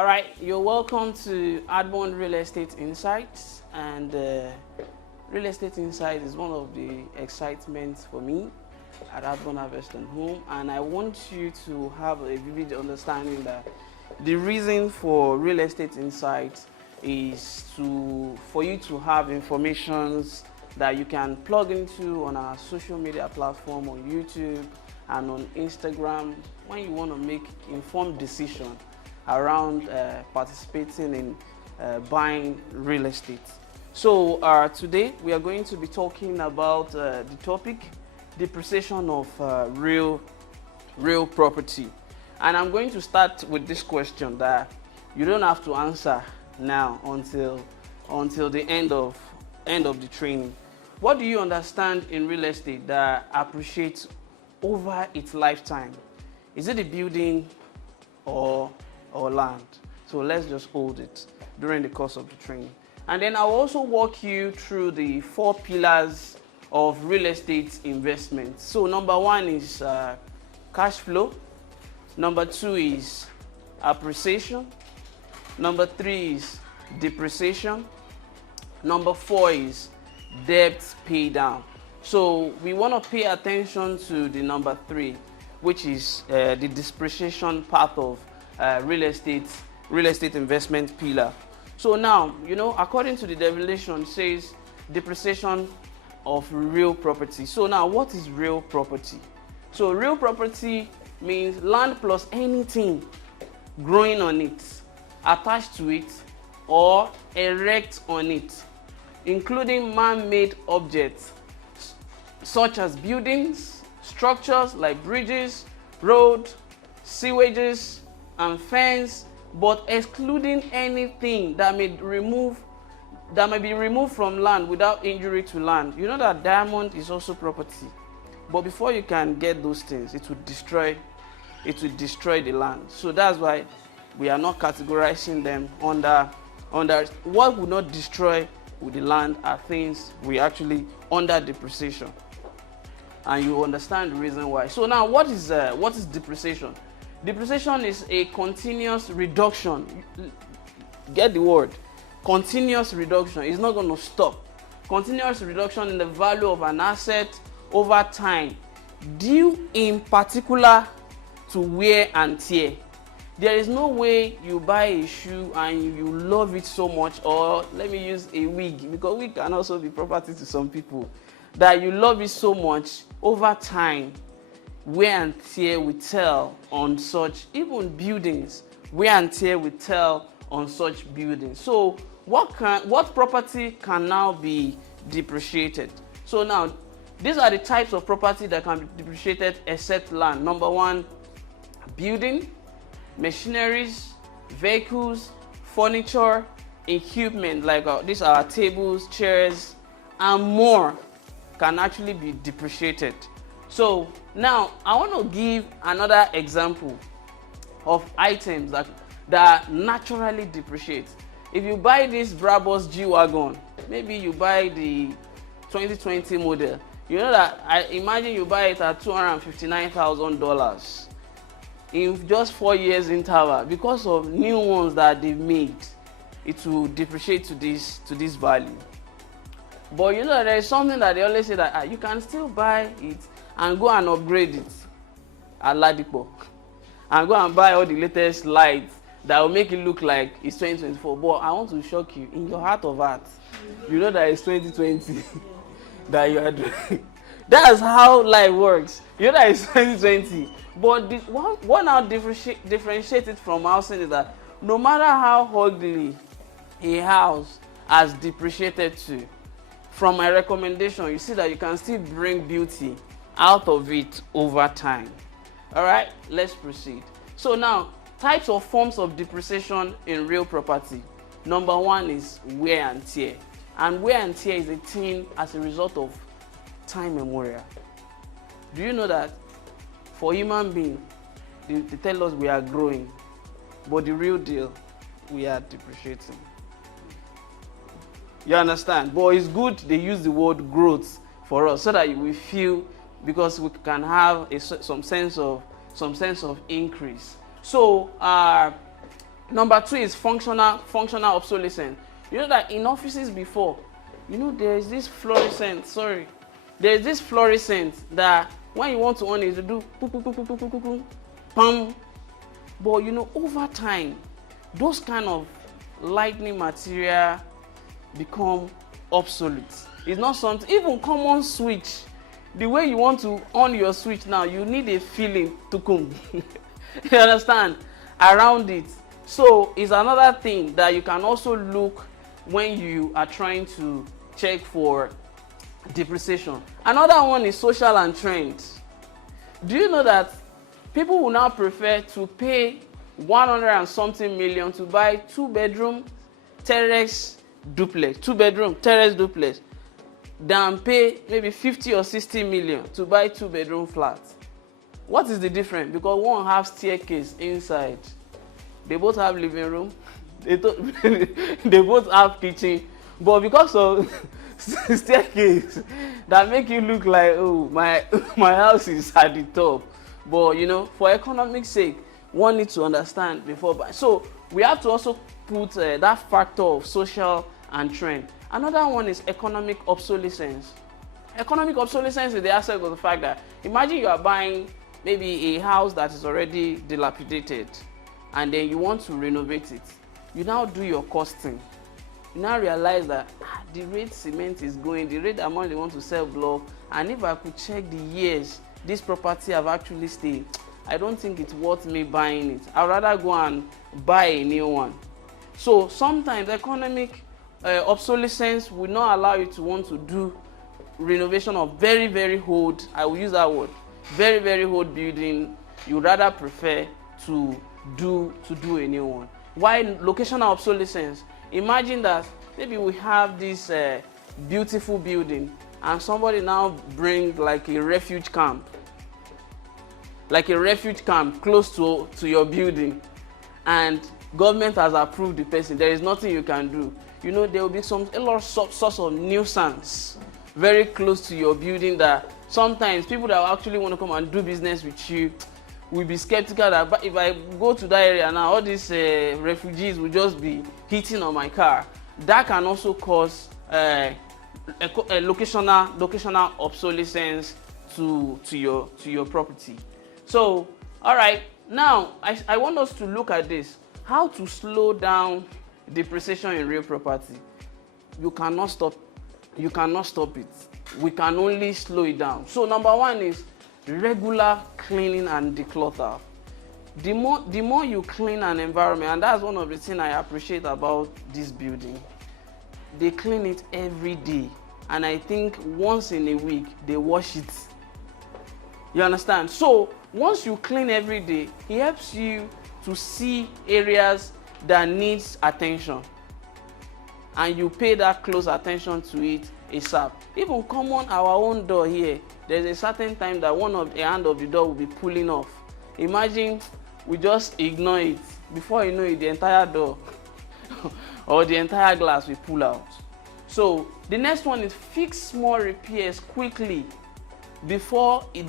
All right, you're welcome to Adbond Real Estate Insights, and Real Estate Insights is one of the excitements for me at Adbond Harvest and Home, and I want you to have a vivid understanding that the reason for Real Estate Insights is for you to have informations that you can plug into on our social media platform, on YouTube and on Instagram, when you want to make informed decisions around participating in buying real estate. So today we are going to be talking about the topic depreciation of real property, and I'm going to start with this question that you don't have to answer now until the end of the training. What do you understand in real estate that appreciates over its lifetime? Is it a building or land? So let's just hold it during the course of the training. And then I'll also walk you through the 4 pillars of real estate investment. So number 1 is cash flow. Number 2 is appreciation. Number 3 is depreciation. Number 4 is debt pay down. So we want to pay attention to the number 3, which is the depreciation part of real estate investment pillar. So now, according to the definition, it says depreciation of real property. So now, what is real property? So real property means land plus anything growing on it, attached to it, or erect on it, including man-made objects such as buildings, structures like bridges, roads, sewages, and fence, but excluding anything that may be removed from land without injury to land. You know that diamond is also property, but before you can get those things, it will destroy the land. So that's why we are not categorizing them under what would not destroy with the land are things we actually under depreciation, and you understand the reason why. So now, what is depreciation? Depreciation is a continuous reduction. Get the word. Continuous reduction. It's not going to stop. Continuous reduction in the value of an asset over time, due in particular to wear and tear. There is no way you buy a shoe and you love it so much, or let me use a wig, because wig can also be property to some people, that you love it so much over time. Wear and tear will tell on such, even buildings, wear and tear will tell on such buildings. So what property can now be depreciated? So now, these are the types of property that can be depreciated except land. Number 1, building, machineries, vehicles, furniture, equipment like these are tables, chairs, and more can actually be depreciated. So now I want to give another example of items that naturally depreciate. If you buy this Brabus G-Wagon, maybe you buy the 2020 model, you know that I imagine you buy it at $259,000 in just 4 years interval. Because of new ones that they've made, it will depreciate to this value. But there is something that they always say that you can still buy it and go and upgrade it at Ladipo, and go and buy all the latest lights that will make it look like it's 2024. But I want to shock you, in your heart of hearts, you know that it's 2020 that you are doing. That's how life works. You know that it's 2020. But what now differentiates it from housing is that no matter how ugly a house has depreciated to, from my recommendation, you see that you can still bring beauty out of it over time. All right, let's proceed. So now, types of forms of depreciation in real property. Number 1 is wear and tear. And wear and tear is a thing as a result of time memorial. Do you know that for human beings, they tell us we are growing, but the real deal, we are depreciating. You understand? But it's good they use the word growth for us so that we feel, because we can have some sense of increase. So Number 2 is functional obsolescence. You know that in offices before, you know, there's this fluorescent that when you want to on it, you do pum. But you know, over time, those kind of lightning material become obsolete. It's not something, even common switch, the way you want to on your switch now, you need a feeling to come. You understand? Around it. So it's another thing that you can also look when you are trying to check for depreciation. Another one is social and trends. Do you know that people will now prefer to pay 100 and something million to buy 2-bedroom terrace duplex, 2-bedroom terrace duplex, than pay maybe 50 or 60 million to buy 2-bedroom flats? What is the difference? Because one has staircase inside. They both have living room. They both have kitchen. But because of staircase that make you look like, oh, my house is at the top. But you know, for economic sake, one needs to understand before buying. So we have to also put that factor of social and trend. Another one is economic obsolescence. Economic obsolescence is the aspect of the fact that imagine you are buying maybe a house that is already dilapidated and then you want to renovate it. You now do your costing. You now realize that the rate cement is going, the rate amount they want to sell block, and if I could check the years this property have actually stayed, I don't think it's worth me buying it. I'd rather go and buy a new one. So sometimes economic obsolescence will not allow you to want to do renovation of very, very old, I will use that word, very, very old building. You rather prefer to do a new one. Why locational obsolescence? Imagine that maybe we have this beautiful building and somebody now bring like a refuge camp close to your building, and government has approved the person. There is nothing you can do. You know, there will be a lot of sorts of nuisance very close to your building that sometimes people that actually want to come and do business with you will be skeptical that, but if I go to that area now, all these refugees will just be hitting on my car. That can also cause locational obsolescence to your property. So, all right, now I want us to look at this: how to slow down depreciation in real property. You cannot stop it. We can only slow it down. So number 1 is regular cleaning and declutter. The more you clean an environment, and that's one of the things I appreciate about this building, they clean it every day, and I think once in a week they wash it. You understand? So once you clean every day, it helps you to see areas that needs attention, and you pay that close attention to it ASAP. Even common our own door here, there's a certain time that the hand of the door will be pulling off. Imagine we just ignore it. Before you know it, the entire door or the entire glass will pull out. So the next one is fix small repairs quickly before it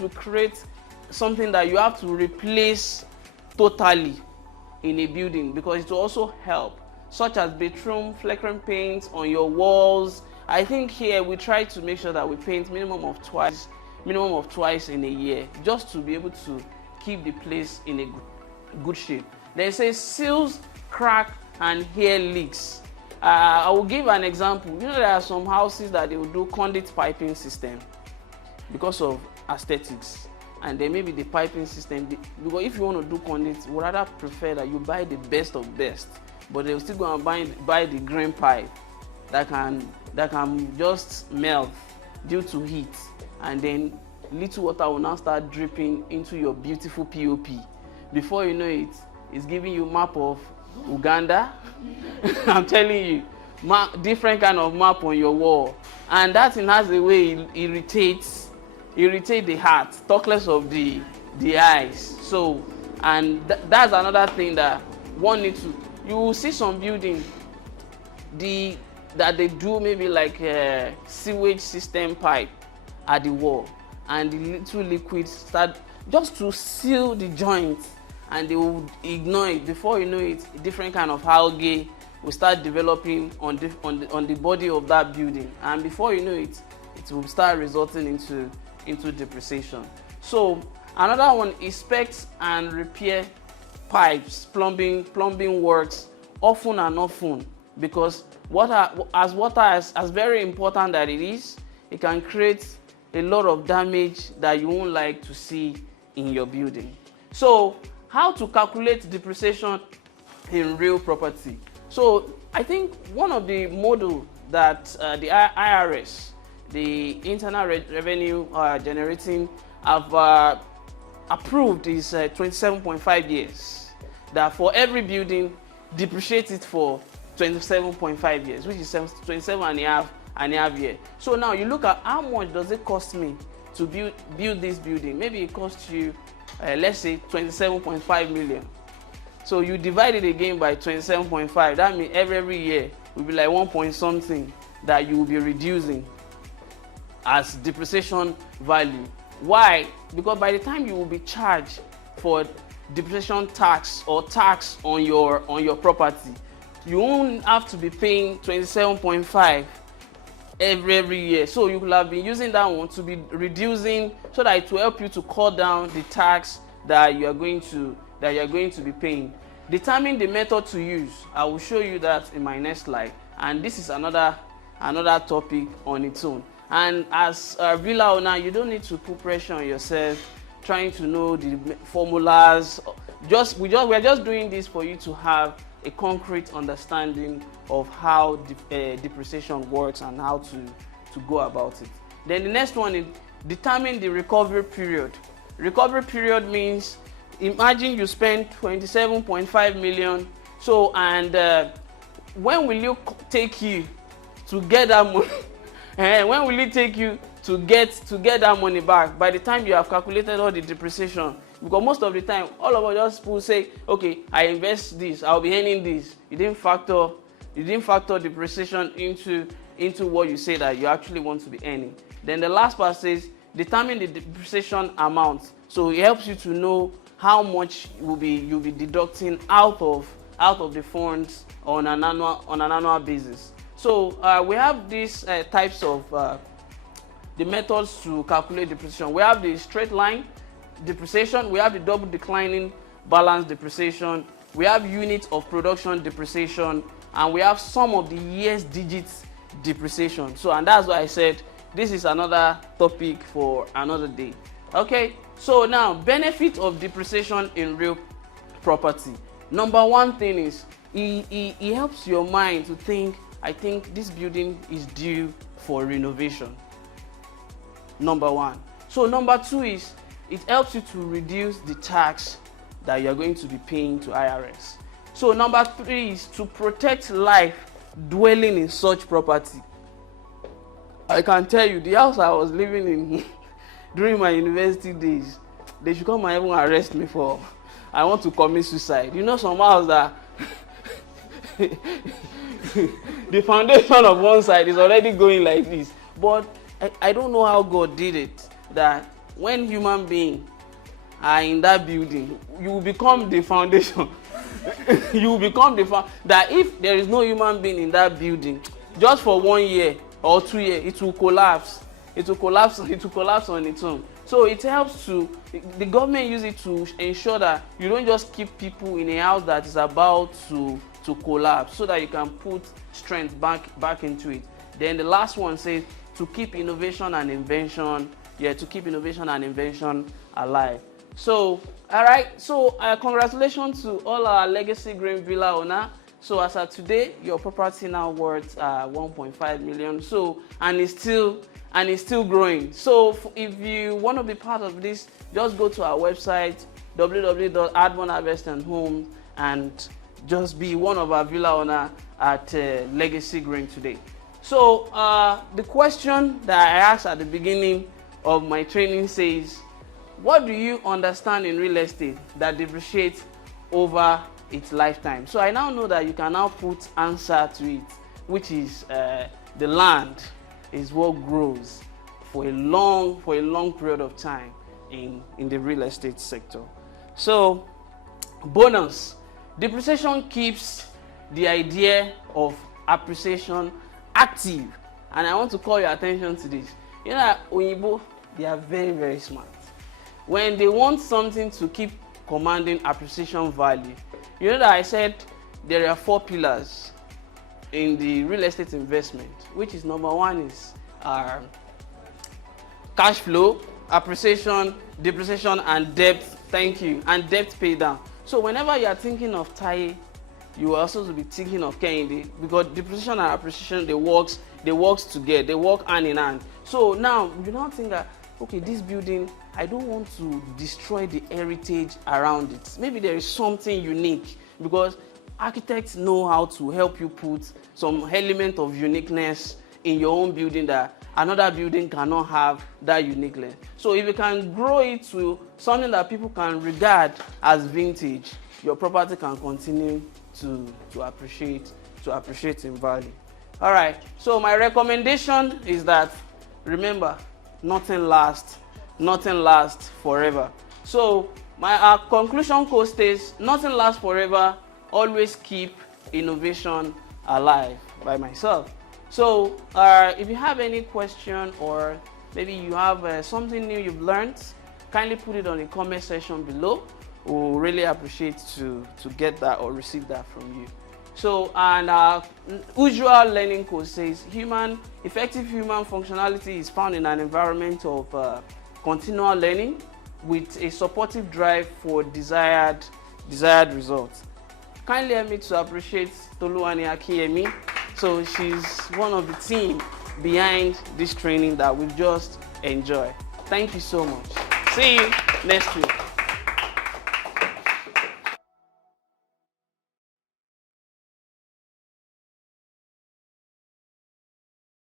will create something that you have to replace totally in a building, because it will also help, such as bathroom flecking paint on your walls. I think here we try to make sure that we paint minimum of twice in a year, just to be able to keep the place in a good shape. They say seals, crack, and hair leaks. I will give an example. You know, there are some houses that they will do conduit piping system because of aesthetics, and then maybe the piping system, because if you want to do conduit, we rather prefer that you buy the best of best, but they will still go and buy the green pipe that can just melt due to heat, and then little water will now start dripping into your beautiful POP. Before you know it, it's giving you map of Uganda. I'm telling you, different kind of map on your wall, and that thing has a way it irritates the heart, talk less of the eyes. So, and that's another thing that one needs to. You will see some building that they do maybe like a sewage system pipe at the wall, and the little liquid start just to seal the joint, and they will ignore it. Before you know it, a different kind of algae will start developing on the body of that building, and before you know it, it will start resulting into depreciation. So another one, inspect and repair pipes, plumbing works often and often, because as very important that it is, it can create a lot of damage that you won't like to see in your building. So how to calculate depreciation in real property? So I think one of the model that the IRS, the Internal Revenue Generating, have approved is 27.5 years. That for every building, depreciate it for 27.5 years, which is 27 and a half years. So now you look at how much does it cost me to build this building. Maybe it costs you, let's say, 27.5 million. So you divide it again by 27.5. That means every year will be like 1 point something that you will be reducing as depreciation value. Why? Because by the time you will be charged for depreciation tax or tax on your property, you won't have to be paying 27.5 every year. So you could have been using that one to be reducing, so that it will help you to cut down the tax that you are going to be paying. Determine the method to use. I will show you that in my next slide, and this is another topic on its own. And as a villa owner, you don't need to put pressure on yourself trying to know the formulas. We are just doing this for you to have a concrete understanding of how depreciation works and how to go about it. Then the next one is determine the recovery period. Recovery period means, imagine you spend 27.5 million. So, and when will you take you to get that money? When will it take you to get that money back? By the time you have calculated all the depreciation. Because most of the time, all of us just will say, okay, I invest this, I'll be earning this. You didn't factor depreciation into what you say that you actually want to be earning. Then the last part says determine the depreciation amount. So it helps you to know how much you'll be deducting out of the funds on an annual basis. So we have these types of the methods to calculate depreciation. We have the straight line depreciation, we have the double declining balance depreciation, we have units of production depreciation, and we have some of the years digits depreciation. So, and that's why I said this is another topic for another day. Okay, so now benefit of depreciation in real property. Number one thing is it helps your mind to think, I think this building is due for renovation. Number one. So number two is it helps you to reduce the tax that you're going to be paying to IRS. So number three is to protect life dwelling in such property. I can tell you, the house I was living in during my university days, they should come and even arrest me for I want to commit suicide. You know, some house that the foundation of one side is already going like this. But I don't know how God did it, that when human beings are in that building, you will become the foundation. You will become that if there is no human being in that building, just for 1 year or 2 years, it will collapse. It will collapse on its own. So it helps the government use it to ensure that you don't just keep people in a house that is about to collapse, so that you can put strength back into it. Then the last one says to keep innovation and invention alive. So, all right. So, congratulations to all our legacy green villa owner. So, as of today, your property now worth 1.5 million. So, and it's still growing. So, if you want to be part of this, just go to our website www.adbonharvest&home and just be one of our villa owner at Legacy Green today. So, the question that I asked at the beginning of my training says, what do you understand in real estate that depreciates over its lifetime? So I now know that you can now put answer to it, which is the land is what grows for a long period of time in the real estate sector. So Bonus, depreciation keeps the idea of appreciation active. And I want to call your attention to this. You know that Oyibo, they are very, very smart. When they want something to keep commanding appreciation value, you know that I said there are 4 pillars in the real estate investment, which is number 1 is cash flow, appreciation, depreciation, and debt. Thank you. And debt pay down. So whenever you are thinking of Taye, you will also be thinking of Kehinde, because depreciation and appreciation, they work together, they work hand in hand. So now you now think that, okay, this building, I don't want to destroy the heritage around it. Maybe there is something unique, because architects know how to help you put some element of uniqueness in your own building that another building cannot have that uniqueness. So if you can grow it to something that people can regard as vintage, your property can continue to appreciate in value. All right, so my recommendation is that, remember, nothing lasts forever. So my conclusion quote states, nothing lasts forever, always keep innovation alive, by myself. So if you have any question, or maybe you have something new you've learned, kindly put it on the comment section below. We'll really appreciate to get that or receive that from you. So, and usual learning code says, effective human functionality is found in an environment of continual learning with a supportive drive for desired results. Kindly help me to appreciate Toluwani Akiyemi. So she's one of the team behind this training that we've just enjoyed. Thank you so much. See you next week.